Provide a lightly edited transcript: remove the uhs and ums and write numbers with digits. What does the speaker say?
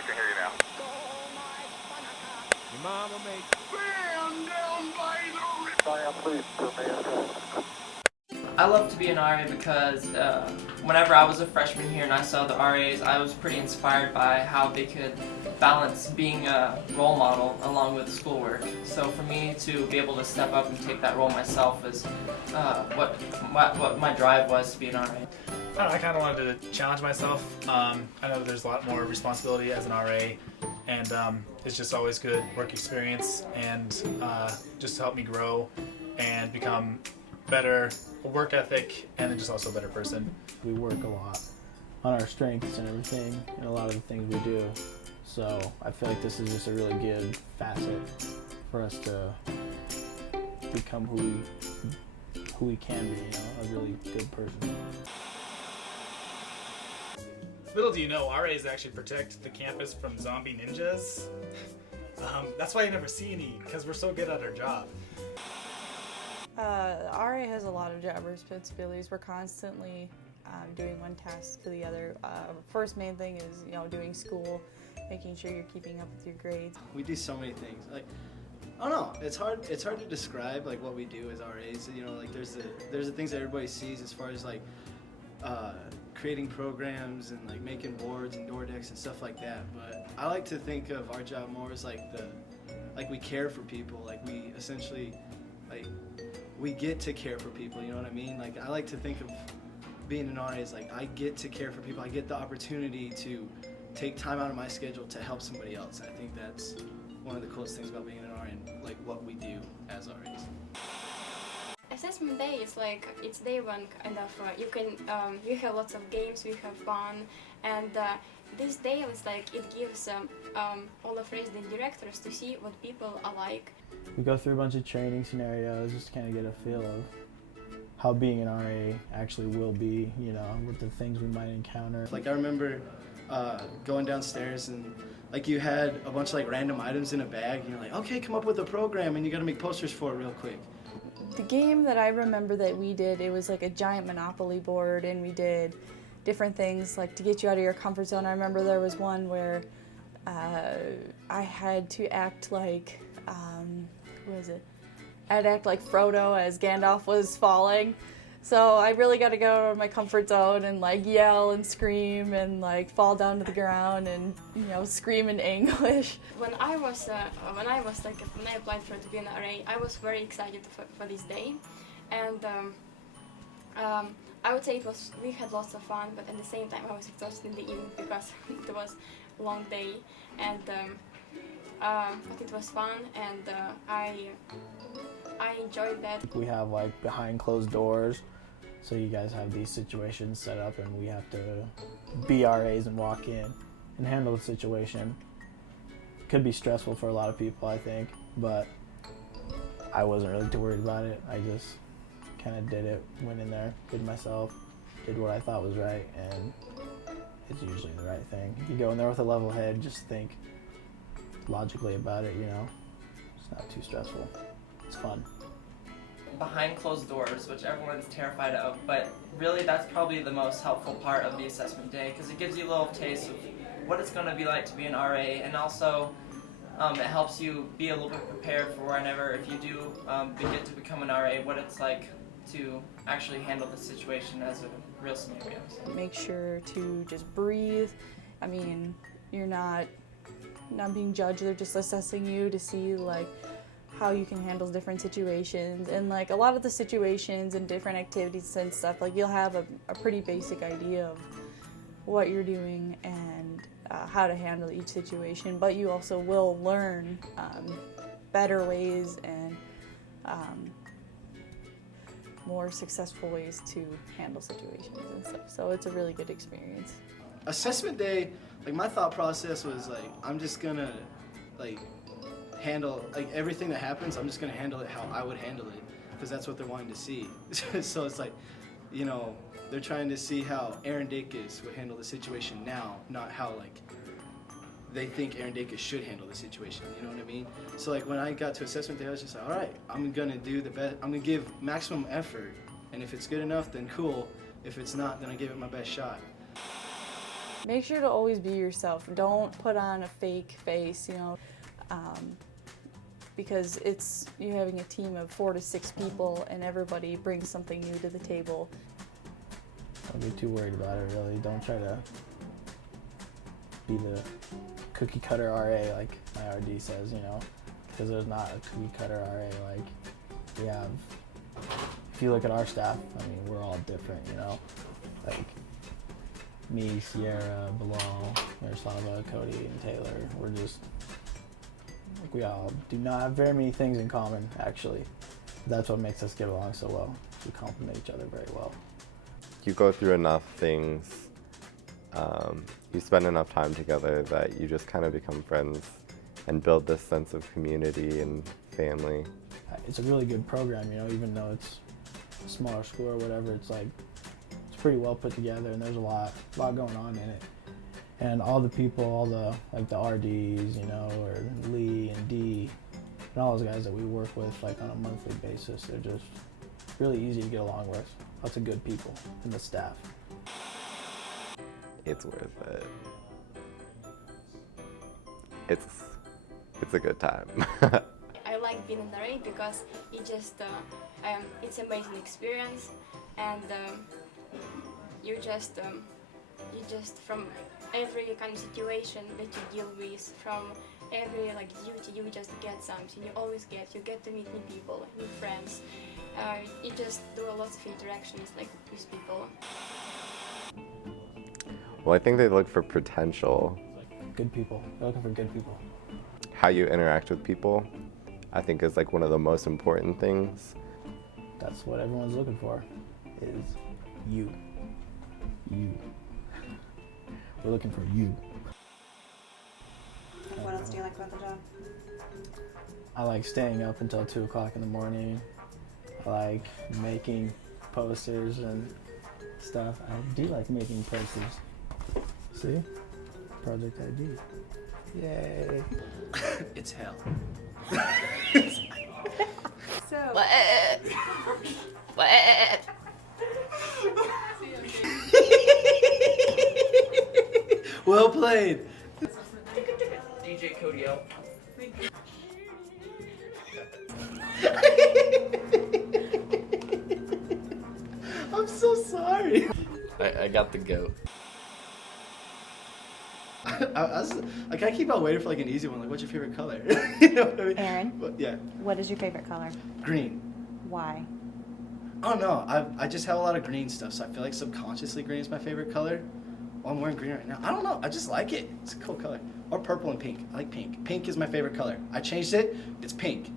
I can hear you now. Your mama make Bam down by the river. I love to be an RA because whenever I was a freshman here and I saw the RAs, I was pretty inspired by how they could balance being a role model along with schoolwork. So for me to be able to step up and take that role myself is what my drive was to be an RA. I don't know, I kind of wanted to challenge myself. I know there's a lot more responsibility as an RA, and it's just always good work experience and just to help me grow and become better work ethic and then just also a better person. We work a lot on our strengths and everything and a lot of the things we do. So I feel like this is just a really good facet for us to become who we can be, you know, a really good person. Little do you know, RAs actually protect the campus from zombie ninjas. That's why you never see any, because we're so good at our job. RA has a lot of job responsibilities. We're constantly doing one task to the other. First main thing is, you know, doing school, making sure you're keeping up with your grades. We do so many things. Like, I don't know. It's hard to describe like what we do as RAs. You know, like there's the things that everybody sees as far as like creating programs and like making boards and door decks and stuff like that. But I like to think of our job more as like we care for people. Like we essentially we get to care for people, you know what I mean? Like I like to think of being an RA as like I get to care for people. I get the opportunity to take time out of my schedule to help somebody else. And I think that's one of the coolest things about being an RA and like what we do as RAs. Assessment day is like, it's day one kind of, you have lots of games, we have fun, and this day is like, it gives all of resident directors to see what people are like. We go through a bunch of training scenarios just to kind of get a feel of how being an RA actually will be, you know, with the things we might encounter. Like I remember going downstairs and like you had a bunch of like random items in a bag and you're like, okay, come up with a program and you gotta make posters for it real quick. The game that I remember that we did, it was like a giant Monopoly board, and we did different things like to get you out of your comfort zone. I remember there was one where I had to act like, who was it? I'd act like Frodo as Gandalf was falling. So I really got to go out of my comfort zone and like yell and scream and like fall down to the ground and, you know, scream in English. When I applied for to be an RA, I was very excited for this day, and I would say we had lots of fun, but at the same time I was exhausted in the evening because it was a long day, and but it was fun, and I enjoyed that. We have like behind closed doors, so you guys have these situations set up and we have to be RAs and walk in and handle the situation. Could be stressful for a lot of people, I think, but I wasn't really too worried about it. I just kind of did it, went in there, did myself, did what I thought was right, and it's usually the right thing. You go in there with a level head, just think logically about it, you know. It's not too stressful. It's fun. Behind closed doors, which everyone's terrified of, but really that's probably the most helpful part of the assessment day because it gives you a little taste of what it's going to be like to be an RA, and also it helps you be a little bit prepared for whenever, if you do get to become an RA, what it's like to actually handle the situation as a real scenario. Make sure to just breathe. I mean, you're not being judged, they're just assessing you to see like how you can handle different situations, and like a lot of the situations and different activities and stuff, like you'll have a pretty basic idea of what you're doing and how to handle each situation, but you also will learn better ways and more successful ways to handle situations and stuff, so it's a really good experience. Assessment day, like my thought process was like, I'm just gonna like handle like everything that happens, I'm just gonna handle it how I would handle it, because that's what they're wanting to see. So it's like, you know, they're trying to see how Aaron Dacus would handle the situation now, not how like they think Aaron Dacus should handle the situation, you know what I mean? So like when I got to assessment day, I was just like, all right, I'm gonna do the best, I'm gonna give maximum effort, and if it's good enough, then cool. If it's not, then I give it my best shot. Make sure to always be yourself. Don't put on a fake face, you know, because you're having a team of 4 to 6 people and everybody brings something new to the table. Don't be too worried about it, really. Don't try to be the cookie cutter RA like my RD says, you know, because there's not a cookie cutter RA. Like, we have, if you look at our staff, I mean, we're all different, you know, like me, Sierra, Bilal, Miroslava, Cody, and Taylor, we're just, like, we all do not have very many things in common, actually. That's what makes us get along so well. We complement each other very well. You go through enough things, you spend enough time together that you just kind of become friends and build this sense of community and family. It's a really good program, you know, even though it's a smaller school or whatever, it's like, it's pretty well put together and there's a lot going on in it. And all the people, all the, like the RDs, you know, or Lee and Dee, and all those guys that we work with like on a monthly basis, they're just really easy to get along with. Lots of good people in the staff. It's worth it. It's a good time. I like being an RA because it's an amazing experience, and you just from every kind of situation that you deal with, from every like duty, you just get something. You get to meet new people, new friends. You just do a lot of interactions like with people. Well, I think they look for potential. Good people. They're looking for good people. How you interact with people, I think, is like one of the most important things. That's what everyone's looking for, is you. You. We're looking for you. What else do you like about the job? I like staying up until 2 o'clock in the morning. I like making posters and stuff. I do like making posters. See? Project ID. Yay. It's hell. So, Well played. DJ Cody out. I'm so sorry. I got the goat. I can't keep on waiting for like an easy one. Like, what's your favorite color? You know what I mean? Aaron? But, yeah, what is your favorite color? green. Why? I don't know. I just have a lot of green stuff, so I feel like subconsciously green is my favorite color. Well, I'm wearing green right now. I don't know. I just like it. It's a cool color. Or purple and pink. I like pink. Pink is my favorite color. I changed it. It's pink.